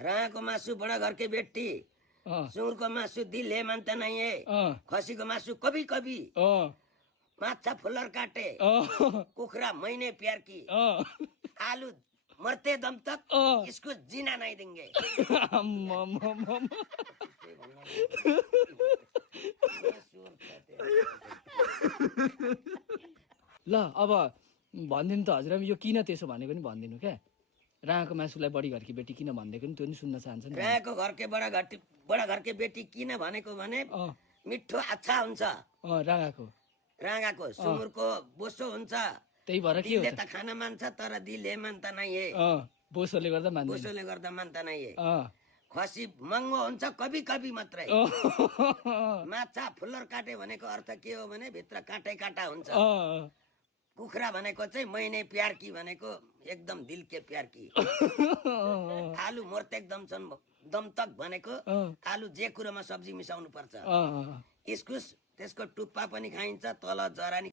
राँको मासु बड़ा घर के बेटी, सुँगुर को मासु दिल है मानता नहीं है, खसी को मासु कभी कभी, माछा फुलर काटे, कुखरा महीने प्यार की, आलू मरते दम तक इसको जीना नहीं देंगे। ल अब भनिदिनु त हजुर यो किन त्यसो भनेको नि भनिदिनु क्या। राँको मासुलाई बढी घरकी बेटी किन भनिदिएको नि त्यो नि सुन्न चाहन्छ नि। राँको घरके बडा घरके बेटी किन भनेको भने मिठो अच्छा हुन्छ। राँगाको राँगाको सुँगुरको बोसो हुन्छ, त्यही भएर के दिलले हो त खान मान्छ तर दिलले मान्ता नहीं है, बोसोले गर्दा मान्दैन। बोसोले गर्दा मान्ता नहीं है। खसी महँगो हुन्छ कभी कभी मात्रै। माछा फुल्लर काटे भनेको अर्थ के हो भने भित्र काटै काटा हुन्छ। कुखुरा भनेको चाहिँ मैने प्यार की भनेको एकदम दिल के प्यार की। आलु मोर्ते एकदम दम तक भनेको आलु जे कुरोमा सब्जी मिसाउनु पर्छ। इस्कुस त्यसको टुप्पा पनि खाइन्छ, तल जरा नि